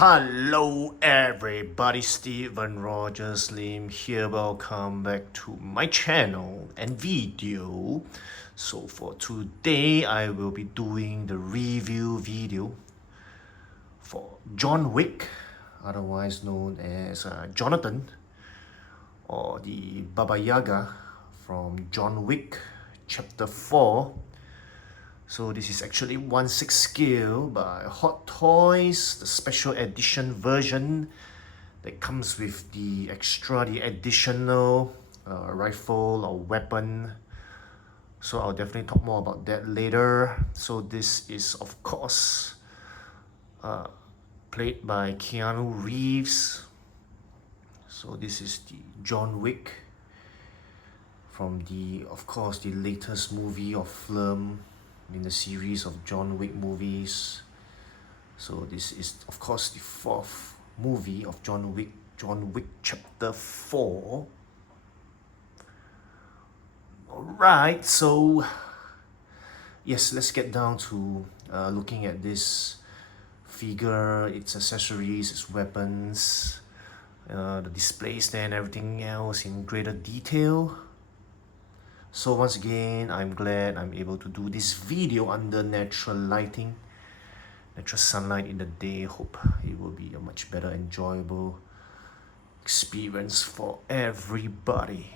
Hello everybody, Steven Rogers Lim here. Welcome back to my channel and video. So for today, I will be doing the review video for John Wick, otherwise known as Jonathan, or the Baba Yaga from John Wick Chapter 4. So this is actually 1/6 scale by Hot Toys, the special edition version that comes with the additional rifle or weapon. So I'll definitely talk more about that later. So this is of course played by Keanu Reeves. So this is the John Wick from the latest movie or film in the series of John Wick movies. So this is of course the fourth movie of John Wick Chapter 4. Alright, so yes, let's get down to looking at this figure, its accessories, its weapons, the display stand, everything else in greater detail. So once again, I'm glad I'm able to do this video under natural lighting, natural sunlight in the day. Hope it will be a much better enjoyable experience for everybody.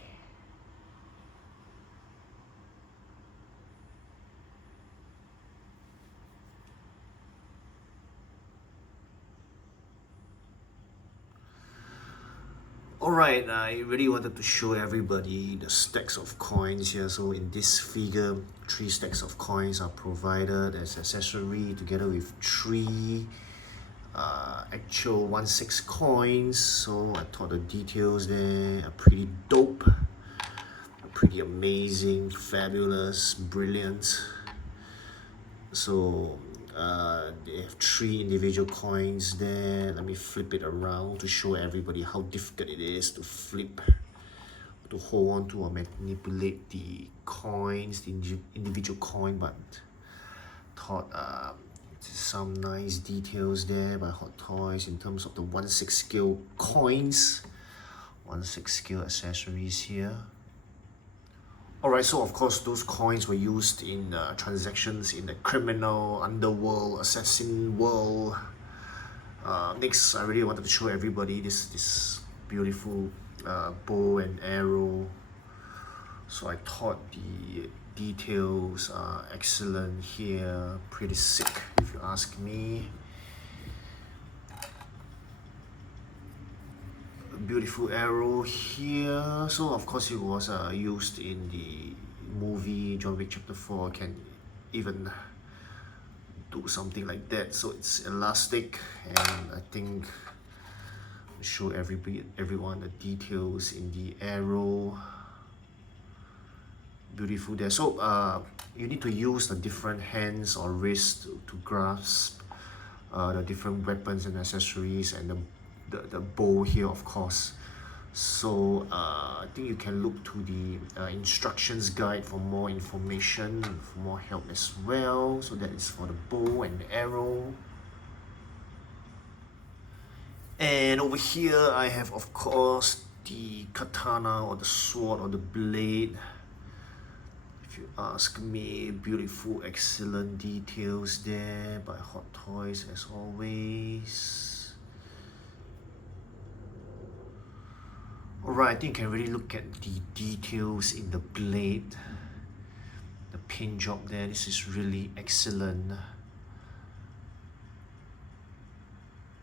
Alright, I really wanted to show everybody the stacks of coins here. So in this figure, 3 stacks of coins are provided as accessory together with 3 actual 1/6 coins. So I thought the details there are pretty dope, pretty amazing, fabulous, brilliant. So they have 3 individual coins there. Let me flip it around to show everybody how difficult it is to flip, to hold on to or manipulate the coins, the individual coin. But thought some nice details there by Hot Toys in terms of the 1/6 scale coins, 1/6 scale accessories here. Alright, so of course those coins were used in transactions in the criminal underworld, assassin world. Next, I really wanted to show everybody this beautiful bow and arrow. So I thought the details are excellent here, pretty sick if you ask me. Beautiful arrow here. So of course it was used in the movie John Wick Chapter 4. Can even do something like that. So it's elastic, and I think show everyone the details in the arrow. Beautiful there. So you need to use the different hands or wrists to grasp the different weapons and accessories, and the bow here of course. So I think you can look to the instructions guide for more information, for more help as well. So that is for the bow and the arrow. And over here I have of course the katana or the sword or the blade. If you ask me, beautiful, excellent details there by Hot Toys as always. Alright, I think you can really look at the details in the blade, the paint job there. This is really excellent.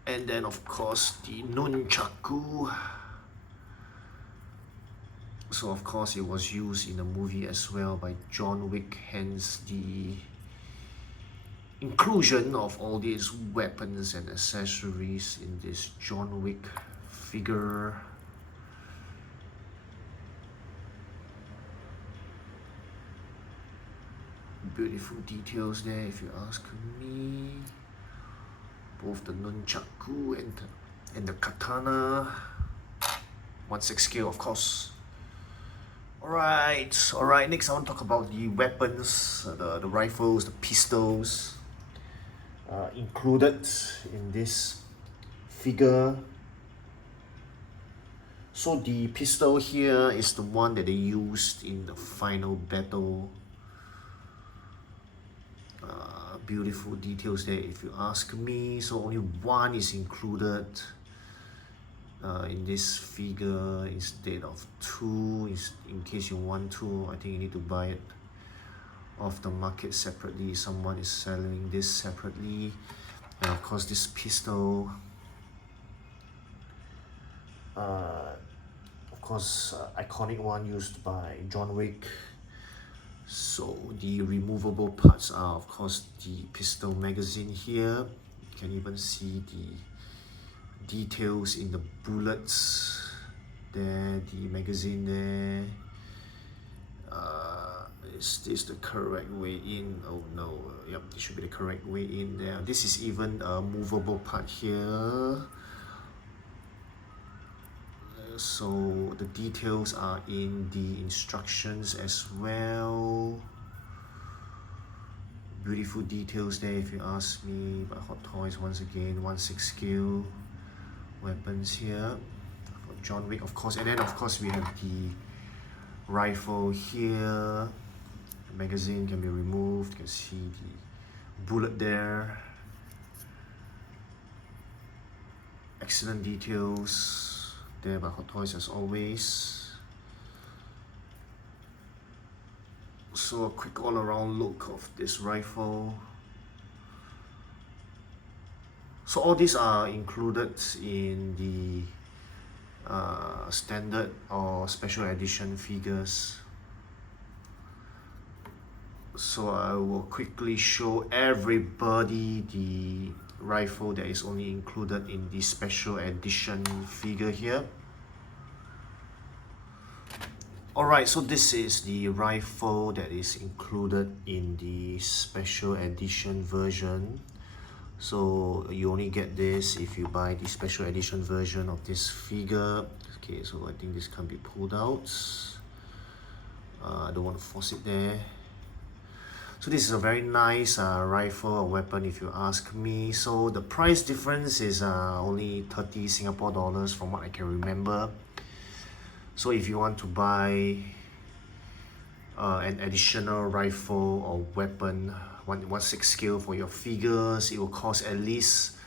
And then of course the nunchaku. So of course it was used in the movie as well by John Wick, hence the inclusion of all these weapons and accessories in this John Wick figure. Beautiful details there if you ask me. Both the nunchaku and the katana. 1/6 scale of course. Alright, next I want to talk about the weapons, the rifles, the pistols included in this figure. So the pistol here is the one that they used in the final battle. Beautiful details there if you ask me. So only one is included in this figure instead of two. In case you want to, I think you need to buy it off the market separately. Someone is selling this separately. And of course this pistol, of course, iconic one used by John Wick. So the removable parts are of course the pistol magazine here. You can even see the details in the bullets there, the magazine there. Is this the correct way in? Oh no, yep, it should be the correct way in there. This is even a movable part here. So the details are in the instructions as well. Beautiful details there if you ask me. But Hot Toys, once again, 1/6 scale weapons here for John Wick, of course. And then of course we have the rifle here. The magazine can be removed. You can see the bullet there. Excellent details there by Hot Toys as always. So a quick all-around look of this rifle. So all these are included in the standard or special edition figures. So I will quickly show everybody the rifle that is only included in the special edition figure here. Alright, so this is the rifle that is included in the special edition version. So you only get this if you buy the special edition version of this figure. Okay, so I think this can be pulled out. I don't want to force it there. So this is a very nice rifle or weapon if you ask me. So the price difference is only 30 Singapore dollars from what I can remember. So if you want to buy an additional rifle or weapon, 1/6 scale for your figures, it will cost at least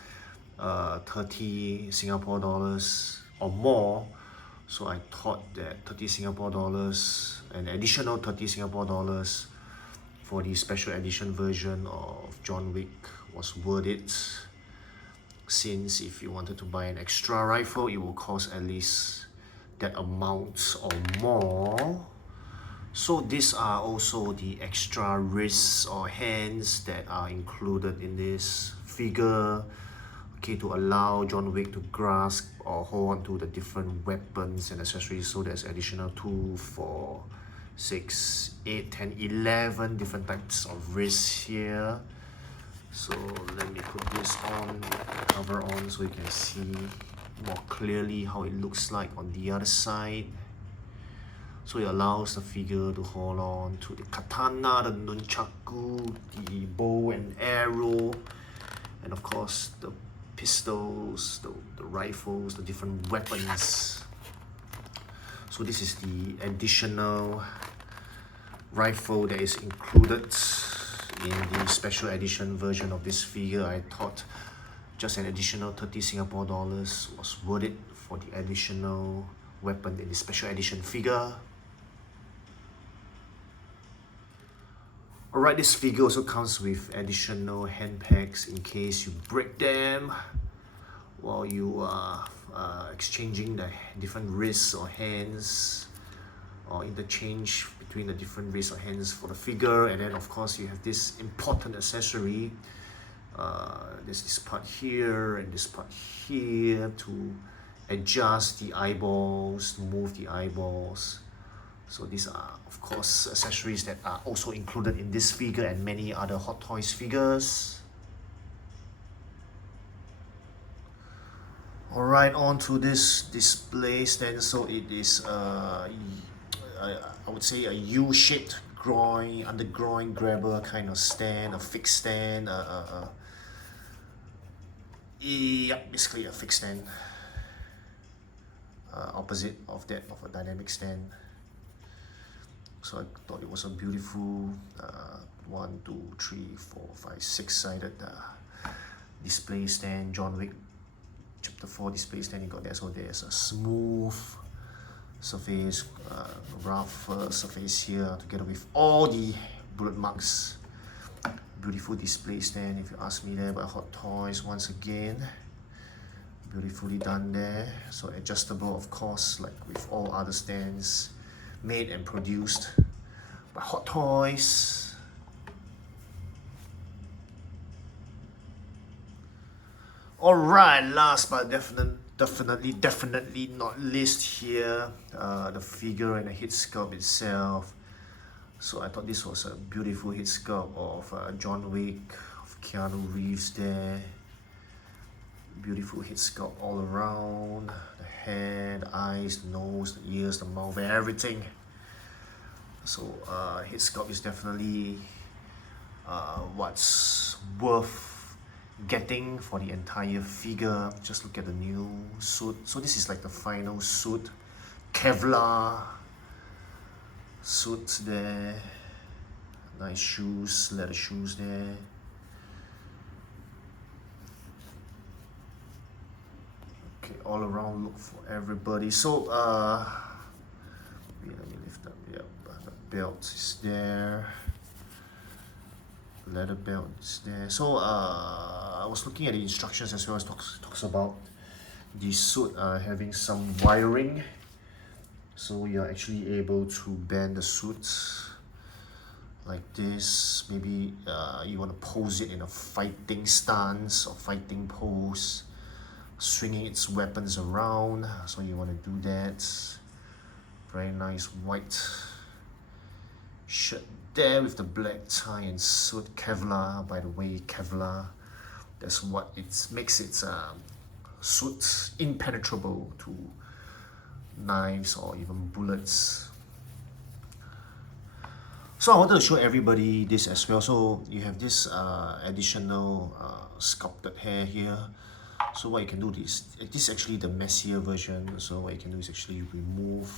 30 Singapore dollars or more. So I thought that 30 Singapore dollars, an additional 30 Singapore dollars for the special edition version of John Wick was worth it, since if you wanted to buy an extra rifle, it will cost at least that amount or more. So these are also the extra wrists or hands that are included in this figure, okay, to allow John Wick to grasp or hold on to the different weapons and accessories. So there's additional 2, 4, 6, 8, 10, 11 different types of wrists here. So let me put this on, cover on, so you can see more clearly how it looks like on the other side. So it allows the figure to hold on to the katana, the nunchaku, the bow and arrow, and of course the pistols, the rifles, the different weapons. So this is the additional rifle that is included in the special edition version of this figure. I thought just an additional 30 Singapore dollars was worth it for the additional weapon in the special edition figure. Alright, this figure also comes with additional hand packs in case you break them while you are exchanging the different wrists or hands, or interchange between the different wrists or hands for the figure. And then of course you have this important accessory. There's this part here and this part here to adjust the eyeballs, move the eyeballs. So these are of course accessories that are also included in this figure and many other Hot Toys figures. Alright, on to this display stand. So it is I would say a U-shaped groin, under groin grabber kind of stand, a fixed stand. Yep, basically a fixed stand. Opposite of that of a dynamic stand. So I thought it was a beautiful 1, 2, 3, 4, 5, 6-sided display stand. John Wick Chapter 4 display stand you got there. So there's a smooth surface, rough surface here, together with all the bullet marks. Beautiful display stand, if you ask me, there by Hot Toys once again. Beautifully done there. So adjustable, of course, like with all other stands, made and produced by Hot Toys. Alright, last but definitely not least here, the figure and the head sculpt itself. So I thought this was a beautiful head sculpt of John Wick, of Keanu Reeves there. Beautiful head sculpt all around. The hair, the eyes, the nose, the ears, the mouth, everything. So head sculpt is definitely what's worth getting for the entire figure. Just look at the new suit. So this is like the final suit. Kevlar suits there. Nice shoes, leather shoes there. Okay, all around look for everybody. So let me lift up. Yep, the belt is there. Leather belt is there. So I was looking at the instructions as well as talks about the suit having some wiring. So you're actually able to bend the suit like this. Maybe you want to pose it in a fighting stance or fighting pose, swinging its weapons around. So you want to do that. Very nice white shirt there with the black tie and suit. Kevlar, by the way, Kevlar. That's what it makes its suit impenetrable to knives or even bullets. So I wanted to show everybody this as well. So you have this additional sculpted hair here. So what you can do is, this is actually the messier version. So what you can do is actually remove,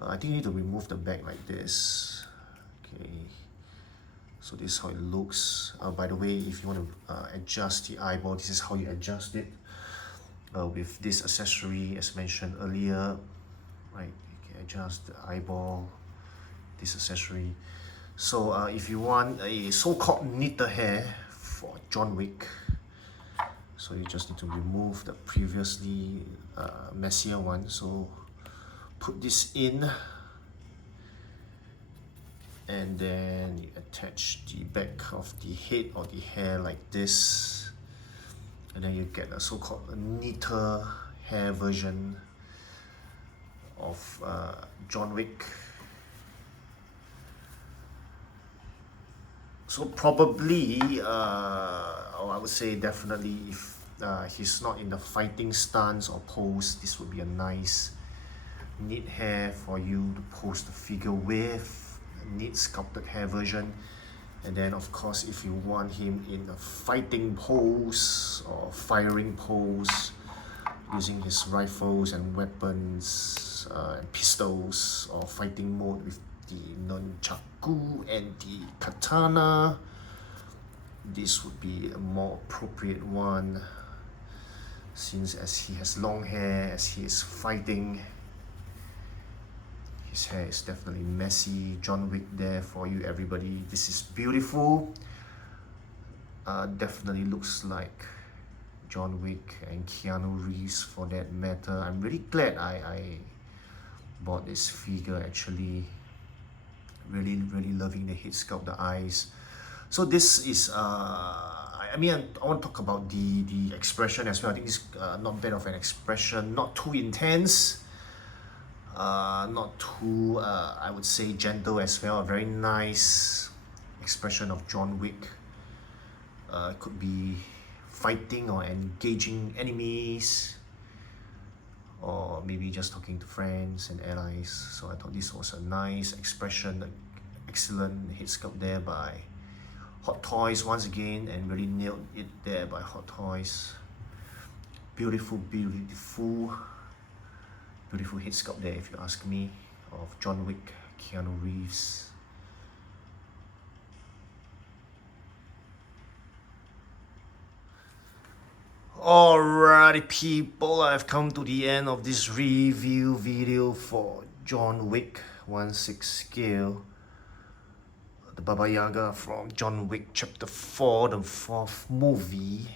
I think you need to remove the back like this. Okay, so this is how it looks. By the way, if you want to adjust the eyeball, this is how you adjust it. With this accessory, as mentioned earlier, right? You can adjust the eyeball, this accessory. So if you want a so-called knitted hair for John Wick, so you just need to remove the previously messier one. So put this in, and then you attach the back of the head or the hair like this. And then you get a so-called neater hair version of John Wick. So probably, or I would say definitely, if he's not in the fighting stance or pose, this would be a nice neat hair for you to pose the figure with, a neat sculpted hair version. And then of course, if you want him in a fighting pose or firing pose, using his rifles and weapons and pistols, or fighting mode with the nunchaku and the katana, this would be a more appropriate one, since as he has long hair, as he is fighting. His hair is definitely messy. John Wick there for you, everybody. This is beautiful. Definitely looks like John Wick and Keanu Reeves for that matter. I'm really glad I bought this figure actually. Really loving the head sculpt, the eyes. So this is, I want to talk about the expression as well. I think it's not bad of an expression, not too intense. Not too, I would say, gentle as well. A very nice expression of John Wick. Could be fighting or engaging enemies, or maybe just talking to friends and allies. So I thought this was a nice expression, excellent head sculpt there by Hot Toys once again, and really nailed it there by Hot Toys. Beautiful head sculpt there, if you ask me, of John Wick, Keanu Reeves. Alrighty people, I've come to the end of this review video for John Wick 1/6 scale, the Baba Yaga from John Wick Chapter 4, the 4th movie.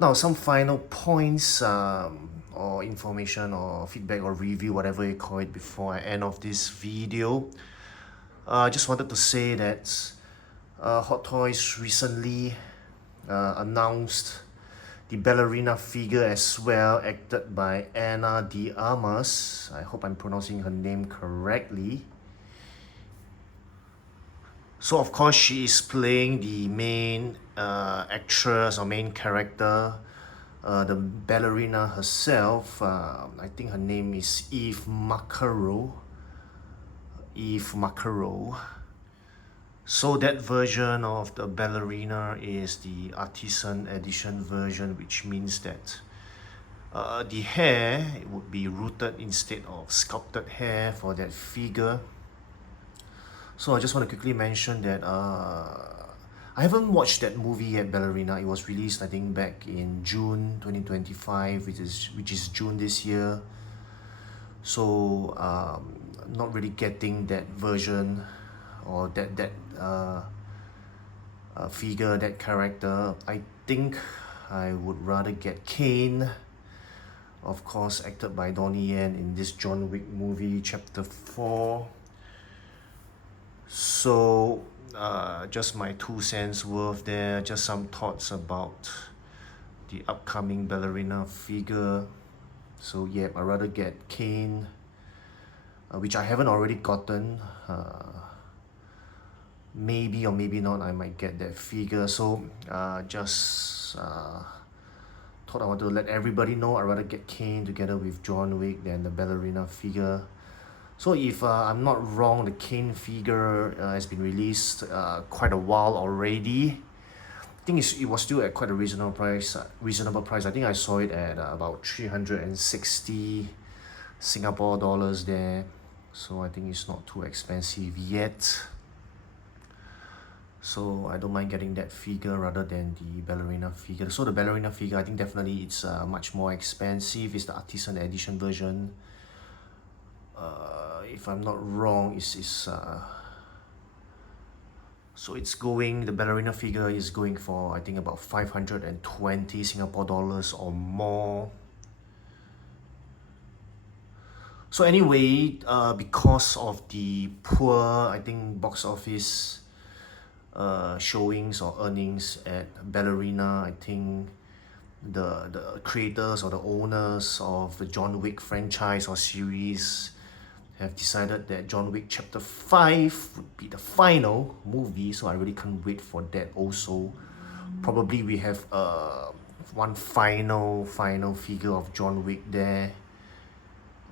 Now, some final points or information or feedback or review, whatever you call it, before I end off this video. I just wanted to say that Hot Toys recently announced the ballerina figure as well, acted by Ana de Armas. I hope I'm pronouncing her name correctly. So of course she is playing the main actress or main character, the ballerina herself. I think her name is Eve Macaro. So that version of the ballerina is the artisan edition version, which means that the hair would be rooted instead of sculpted hair for that figure. So I just want to quickly mention that I haven't watched that movie yet, Ballerina. It was released, I think, back in June 2025, which is June this year. So not really getting that version or that figure, that character. I think I would rather get Kane, of course, acted by Donnie Yen in this John Wick movie, Chapter 4. So just my 2 cents worth there, just some thoughts about the upcoming ballerina figure. So yeah, I'd rather get Kane, which I haven't already gotten. Maybe or maybe not, I might get that figure. So just thought I wanted to let everybody know I'd rather get Kane together with John Wick than the ballerina figure. So if I'm not wrong, the Kane figure has been released quite a while already. I think it was still at quite a reasonable price. I think I saw it at about 360 Singapore dollars there. So I think it's not too expensive yet. So I don't mind getting that figure rather than the ballerina figure. So the ballerina figure, I think definitely it's much more expensive. It's the artisan edition version. If I'm not wrong, so it's going, the ballerina figure is going for, I think, about 520 Singapore dollars or more. So anyway, because of the poor, I think, box office showings or earnings at Ballerina, I think the creators or the owners of the John Wick franchise or series have decided that John Wick Chapter 5 would be the final movie. So I really can't wait for that also. Probably we have one final figure of John Wick there.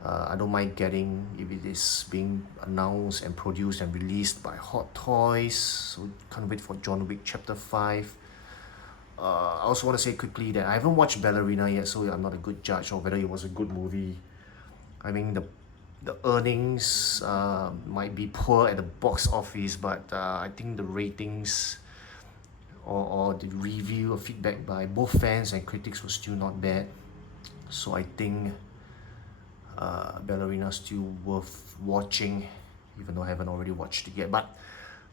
I don't mind getting, if it is being announced and produced and released by Hot Toys. So can't wait for John Wick Chapter 5. I also want to say quickly that I haven't watched Ballerina yet, so I'm not a good judge of whether it was a good movie. I mean, the earnings might be poor at the box office, but I think the ratings or the review or feedback by both fans and critics was still not bad. So I think Ballerina still worth watching, even though I haven't already watched it yet. But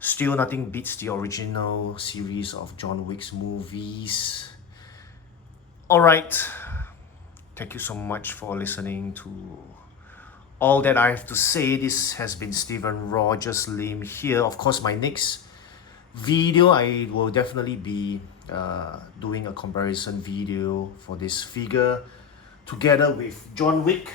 still, nothing beats the original series of John Wick's movies. Alright, thank you so much for listening to all that I have to say. This has been Stephen Rogers Lim here. Of course, my next video, I will definitely be doing a comparison video for this figure together with John Wick.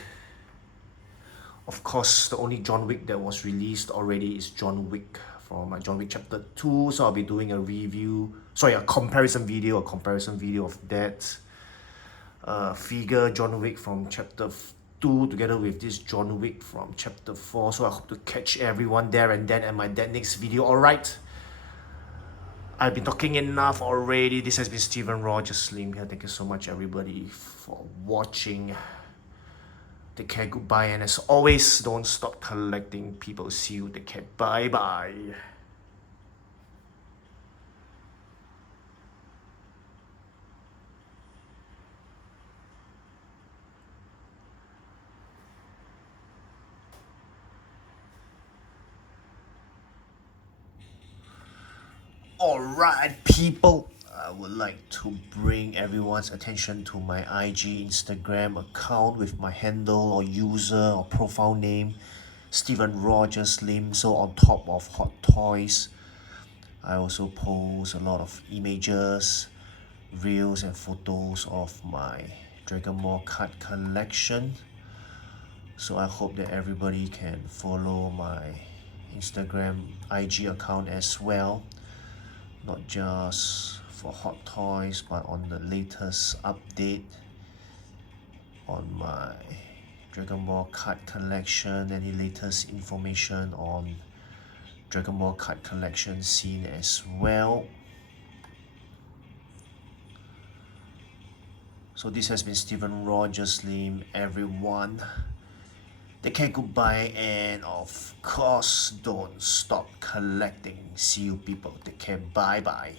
Of course, the only John Wick that was released already is John Wick from John Wick Chapter 2. So I'll be doing a comparison video of that figure, John Wick from Chapter 2, together with this John Wick from Chapter 4. So I hope to catch everyone there and then at my next video. Alright, I've been talking enough already. This has been Steven Rogers Slim here. Thank you so much, everybody, for watching. Take care, goodbye, and as always, don't stop collecting people. See you. Take care. Bye bye. Alright, people, I would like to bring everyone's attention to my IG Instagram account with my handle or user or profile name, Steven Rogers Lim. So on top of Hot Toys, I also post a lot of images, reels and photos of my Dragon Ball card collection. So I hope that everybody can follow my Instagram IG account as well, not just for Hot Toys but on the latest update on my Dragon Ball card collection, any latest information on Dragon Ball card collection scene as well. So this has been Steven Rogers Lim, everyone. Take care, goodbye, and of course, don't stop collecting. See you people. Take care, bye bye.